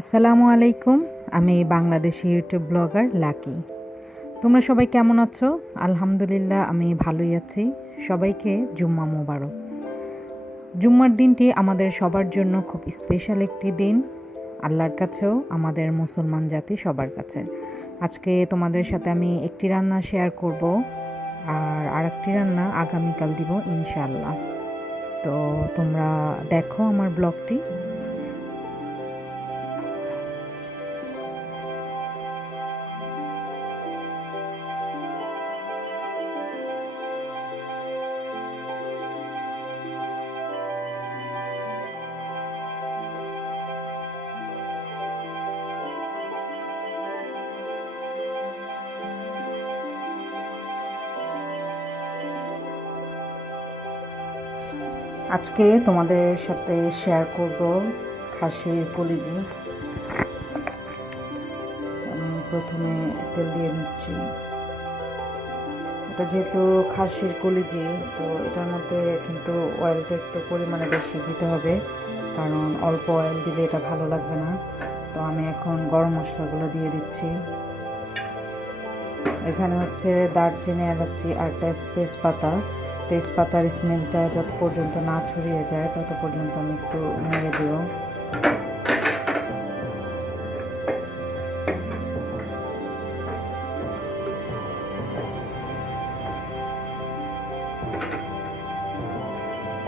আসসালামু আলাইকুম। আমি বাংলাদেশি ইউটিউব ব্লগার লাকি। তোমরা সবাই কেমন আছো? আলহামদুলিল্লাহ আমি ভালোই আছি। সবাইকে জুম্মা মোবারক। জুম্মার দিনটি আমাদের সবার জন্য খুব স্পেশাল একটি দিন, আল্লাহর কাছেও, আমাদের মুসলমান জাতি সবার কাছে। আজকে তোমাদের সাথে আমি একটি রান্না শেয়ার করব, আর আরেকটি রান্না আগামীকাল দিব ইনশাআল্লাহ। তো তোমরা দেখো আমার ব্লগটি। আজকে তোমাদের সাথে শেয়ার করব খাসির কলিজি। আমি প্রথমে তেল দিয়ে নিচ্ছি। এটা যেহেতু খাসির কলিজি, তো এটার মধ্যে কিন্তু অয়েলটা একটু পরিমাণে বেশি দিতে হবে, কারণ অল্প অয়েল দিলে এটা ভালো লাগবে না। তো আমি এখন গরম মশলাগুলো দিয়ে দিচ্ছি। এখানে হচ্ছে দারচিনি, এলাচি আর তেজপাতার স্মেলটা যত পর্যন্ত না ছড়িয়ে যায় তত পর্যন্ত আমি একটু নেড়ে দেব।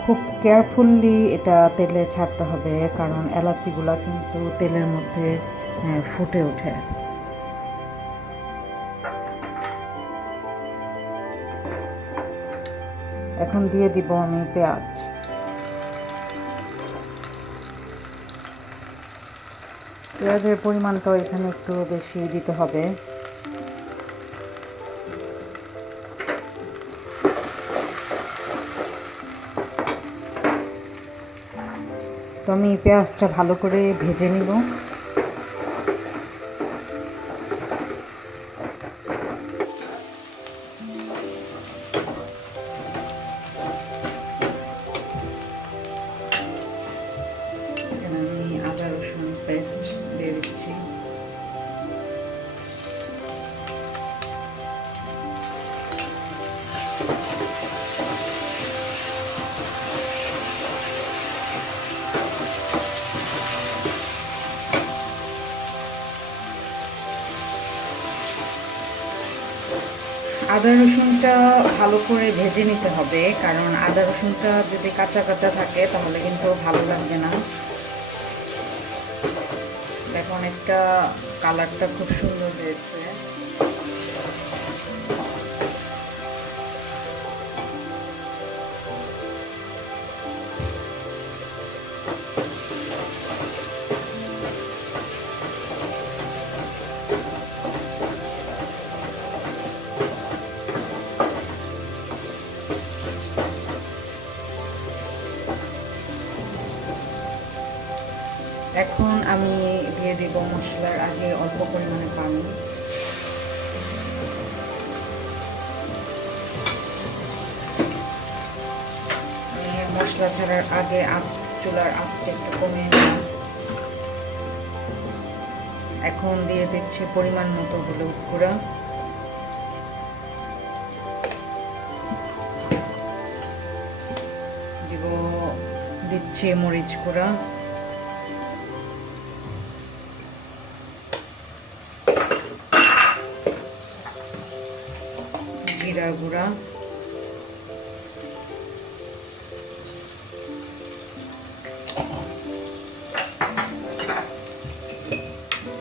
খুব কেয়ারফুললি এটা তেলে ছাড়তে হবে, কারণ এলাচিগুলা কিন্তু তেলের মধ্যে ফুটে ওঠে। এখন দিয়ে দিব আমি পেঁয়াজ। পেঁয়াজের পরিমাণটাও এখানে একটু বেশি দিতে হবে। তো আমি পেঁয়াজটা ভালো করে ভেজে নিব। আমি আদা রসুন পেস্ট দিয়ে দিচ্ছি। আদা রসুনটা ভালো করে ভেজে নিতে হবে, কারণ আদা রসুনটা যদি কাঁচা কাঁচা থাকে তাহলে কিন্তু ভালো লাগবে না। দেখো অনেকটা কালারটা খুব সুন্দর হয়েছে। এখন আমি দিয়ে দিব মশলার আগে অল্প পরিমাণে পানি। মশলা ছাড়ার আগে চুলার আঁচটা একটু কমিয়ে নিলাম। এখন দিয়ে দিচ্ছি পরিমাণ মতো হলুদ গুঁড়া, দিচ্ছি মরিচ গুঁড়া, জিরা গুঁড়া,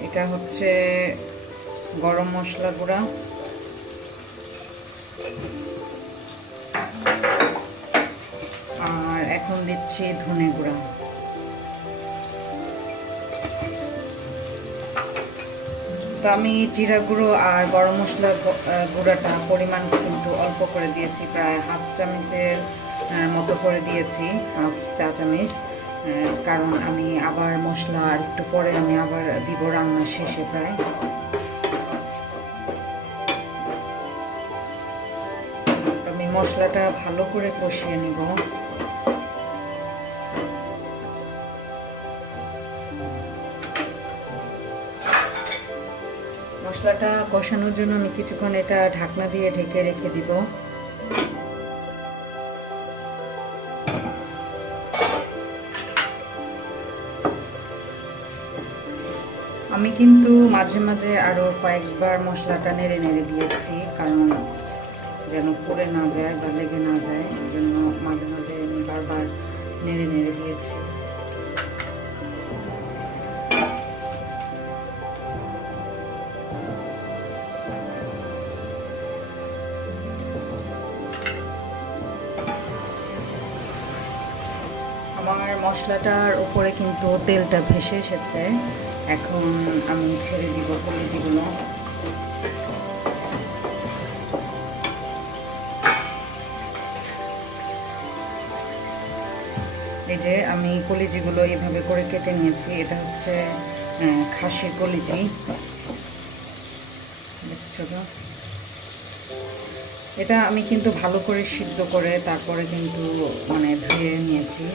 এটা হচ্ছে গরম মশলা গুঁড়া, আর এখন দিচ্ছি ধনে গুঁড়া। তো আমি জিরা গুঁড়ো আর গরম মশলা গুঁড়াটা পরিমাণ কিন্তু অল্প করে দিয়েছি, প্রায় হাফ চামচের মতো করে দিয়েছি, হাফ চা চামচ, কারণ আমি আবার মশলা আর একটু পরে আমি আবার দিব রান্নার শেষে প্রায়। আমি মশলাটা ভালো করে কষিয়ে নিব। মশলাটা কষানোর জন্য আমি কিছুক্ষণ এটা ঢাকনা দিয়ে ঢেকে রেখে দিব। আমি কিন্তু মাঝে মাঝে আরও কয়েকবার মশলাটা নেড়ে নেড়ে দিয়েছি, কারণ যেন পুড়ে না যায় বা লেগে না যায়, এই জন্য মাঝে মাঝে আমি বারবার নেড়ে নেড়ে দিয়েছি। আমার মশলাটার উপরে কিন্তু তেলটা ভেসে এসেছে। এখন আমি ছেড়ে দিব কলিজিগুলো। এই যে আমি কলিজিগুলো এভাবে করে কেটে নিয়েছি। এটা হচ্ছে খাসির কলিজি, দেখছো তো? এটা আমি কিন্তু ভালো করে সিদ্ধ করে তারপরে কিন্তু মানে ধুয়ে নিয়েছি।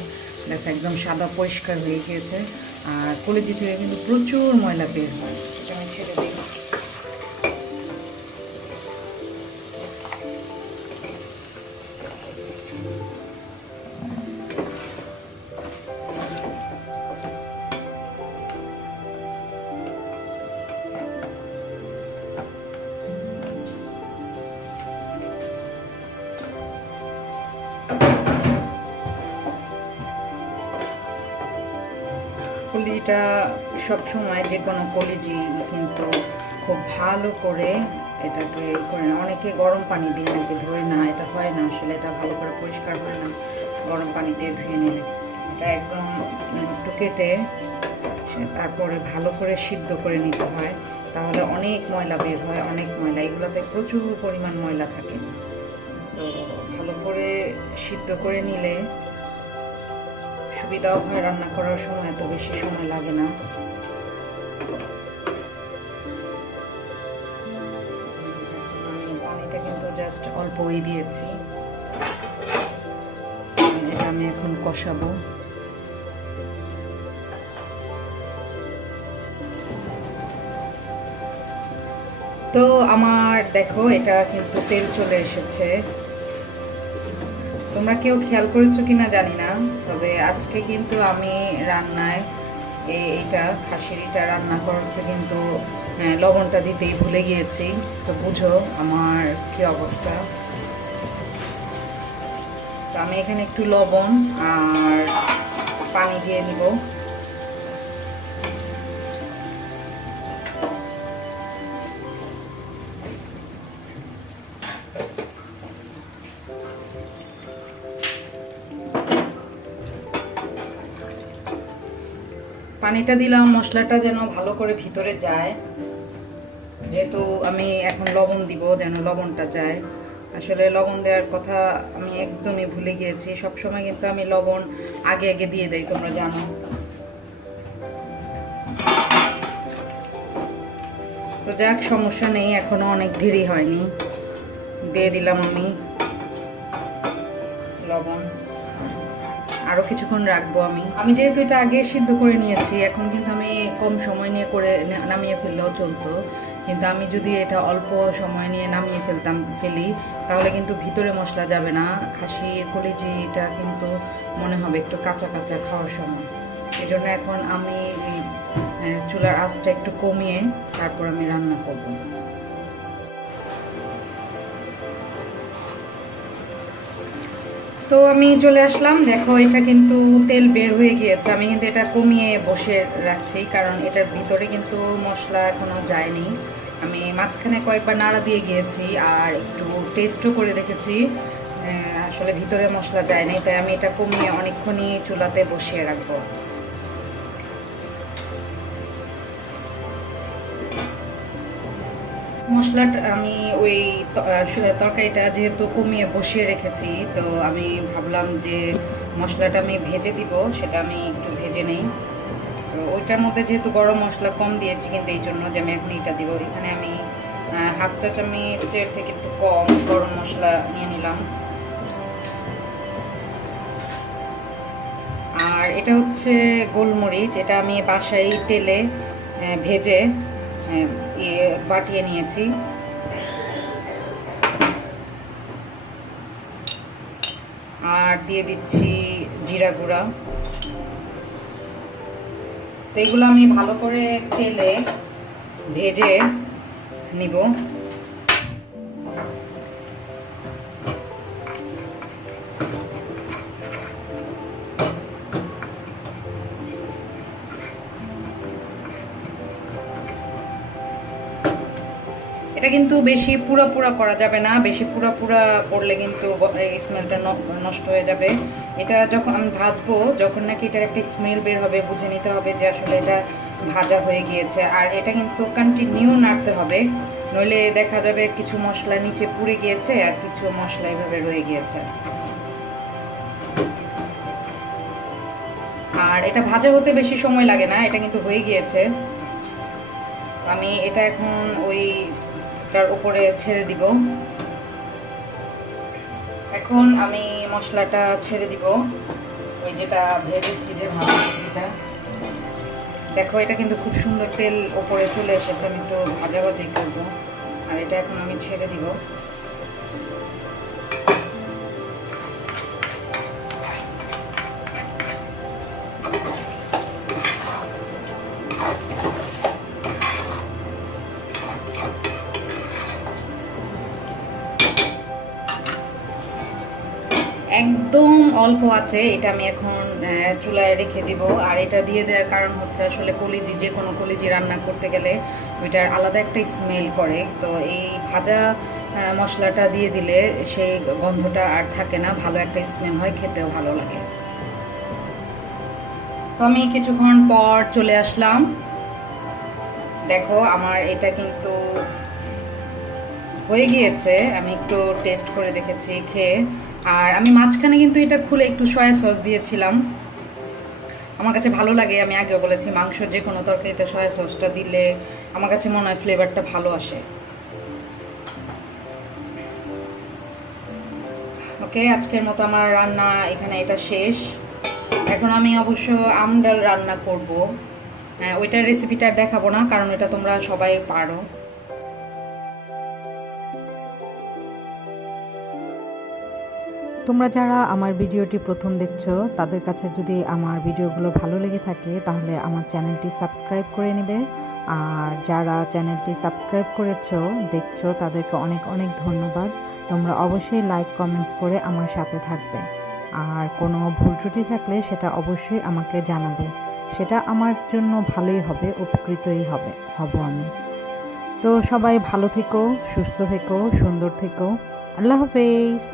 দেখো একদম সাদা পরিষ্কার হয়ে গিয়েছে। আর কলিজি থেকে কিন্তু প্রচুর ময়লা বের হয়। এটা আমি ছেড়ে দিই। কলিজিটা সবসময় যে কোনো কলিজি কিন্তু খুব ভালো করে এটাকে করে না। অনেকে গরম পানি দিয়ে নাকি ধুয়ে না, এটা হয় না আসলে, এটা ভালো করে পরিষ্কার হয় না গরম পানি দিয়ে ধুয়ে নিলে। এটা একদম একটু কেটে তারপরে ভালো করে সিদ্ধ করে নিতে হয়, তাহলে অনেক ময়লা বের হয়, অনেক ময়লা, এগুলোতে প্রচুর পরিমাণ ময়লা থাকে। তো ভালো করে সিদ্ধ করে নিলে সুবিধাও হয়, রান্না করার সময় এত বেশি সময় লাগে না। আমি পানিটা কিন্তু জাস্ট অল্পই দিয়েছি। এটা আমি এখন কষাবো। তো আমার দেখো এটা কিন্তু তেল চলে এসেছে। তোমরা কেউ খেয়াল করেছো কিনা জানি না, তবে আজকে কিন্তু আমি রান্নায় এইটা খাসিটা রান্না করতে কিন্তু লবণটা দিতেই ভুলে গিয়েছি। তো বুঝো আমার কি অবস্থা। তো আমি এখানে একটু লবণ আর পানি দিয়ে নিব। পানিটা দিলাম মশলাটা যেন ভালো করে ভিতরে যায়, যেহেতু আমি এখন লবণ দিব, যেন লবণটা যায়। আসলে লবণ দেওয়ার কথা আমি একদমই ভুলে গিয়েছি। সবসময় কিন্তু আমি লবণ আগে আগে দিয়ে দেই, তোমরা জানো। তো যাক, সমস্যা নেই, এখনো অনেক দেরি হয়নি। দিয়ে দিলাম আমি লবণ। আরও কিছুক্ষণ রাখবো আমি যেহেতু এটা আগে সিদ্ধ করে নিয়েছি, এখন কিন্তু আমি কম সময় নিয়ে করে নামিয়ে ফেললেও চলতো। কিন্তু আমি যদি এটা অল্প সময় নিয়ে নামিয়ে ফেলি তাহলে কিন্তু ভিতরে মশলা যাবে না। খাসির কলিজিটা কিন্তু মনে হবে একটু কাঁচা কাঁচা খাওয়ার সময়। এই জন্য এখন আমি চুলার আঁচটা একটু কমিয়ে তারপর আমি রান্না করব। তো আমি চলে আসলাম, দেখো এটা কিন্তু তেল বের হয়ে গিয়েছে। আমি কিন্তু এটা কমিয়ে বসে রাখছি, কারণ এটার ভিতরে কিন্তু মশলা এখনো যায়নি। আমি মাঝখানে কয়েকবার নাড়া দিয়ে গিয়েছি আর একটু টেস্টও করে দেখেছি, আসলে ভিতরে মশলা যায়নি। তাই আমি এটা কমিয়ে অনেকক্ষণই চুলাতে বসিয়ে রাখবো। মশলাটা আমি ওই তরকারিটা যেহেতু কমিয়ে বসিয়ে রেখেছি, তো আমি ভাবলাম যে মশলাটা আমি ভেজে দিব, সেটা আমি একটু ভেজে নেই। তো ওইটার মধ্যে যেহেতু গরম মশলা কম দিয়েছি, কিন্তু এই জন্য যে আমি এখন এটা দিব। এখানে আমি হাফ চা চামচের থেকে একটু কম গরম মশলা নিয়ে নিলাম। আর এটা হচ্ছে গোলমরিচ, এটা আমি বাসায় তেলে ভেজে বাটিয়ে নিয়েছি। আর দিয়ে দিচ্ছি জিরা গুঁড়া। তো এগুলো আমি ভালো করে তেলে ভেজে নিব। এটা কিন্তু বেশি পুরা পুরা করা যাবে না, বেশি পুরা পুরা করলে কিন্তু স্মেলটা নষ্ট হয়ে যাবে। এটা যখন আমি ভাজবো, যখন নাকি এটার একটা স্মেল বের হবে, বুঝে নিতে হবে যে আসলে এটা ভাজা হয়ে গিয়েছে। আর এটা কিন্তু কন্টিনিউ নাড়তে হবে, নইলে দেখা যাবে কিছু মশলা নিচে পুড়ে গিয়েছে আর কিছু মশলা এভাবে রয়ে গিয়েছে। আর এটা ভাজা হতে বেশি সময় লাগে না, এটা কিন্তু হয়ে গিয়েছে। আমি এটা এখন ওইটার উপরে ছেড়ে দিব। এখন আমি মশলাটা ছেড়ে দিব, ওই যেটা ভেজেছি যে এটা দেখো, এটা কিন্তু খুব সুন্দর তেল ওপরে চলে এসেছে। আমি একটু ভাজা ভাজি করবো। আর এটা এখন আমি ছেড়ে দিব। একদম অল্প আছে, এটা আমি এখন চুলায় রেখে দিব। আর এটা দিয়ে দেওয়ার কারণ হচ্ছে আসলে কলিজি, যে কোনো কলিজি রান্না করতে গেলে ওইটার আলাদা একটা স্মেল করে। তো এই ভাজা মশলাটা দিয়ে দিলে সেই গন্ধটা আর থাকে না, ভালো একটা স্মেল হয়, খেতেও ভালো লাগে। তো আমি কিছুক্ষণ পর চলে আসলাম। দেখো আমার এটা কিন্তু হয়ে গিয়েছে। আমি একটু টেস্ট করে দেখেছি খেয়ে। আর আমি মাঝখানে কিন্তু এটা খুলে একটু সয়া সস দিয়েছিলাম, আমার কাছে ভালো লাগে। আমি আগেও বলেছি, মাংস যে কোনো তরকারিতে সয়া সসটা দিলে আমার কাছে মনে হয় ফ্লেভারটা ভালো আসে। ওকে, আজকের মতো আমার রান্না এখানে এটা শেষ। এখন আমি অবশ্য আম ডাল রান্না করব। ওইটার রেসিপিটা দেখাবো না, কারণ এটা তোমরা সবাই পারো। তোমরা যারা আমার ভিডিওটি প্রথম দেখছো, তাদের কাছে যদি আমার ভিডিওগুলো ভালো লেগে থাকে তাহলে আমার চ্যানেলটি সাবস্ক্রাইব করে নেবে। আর যারা চ্যানেলটি সাবস্ক্রাইব করেছো, দেখছো, তাদেরকে অনেক অনেক ধন্যবাদ। তোমরা অবশ্যই লাইক কমেন্টস করে আমার সাথে থাকবে। আর কোনো ভুল ত্রুটি থাকলে সেটা অবশ্যই আমাকে জানাবে, সেটা আমার জন্য ভালোই হবে, উপকৃতই হব আমি। তো সবাই ভালো থেকো, সুস্থ থেকো, সুন্দর থেকো। আল্লাহ হাফেজ।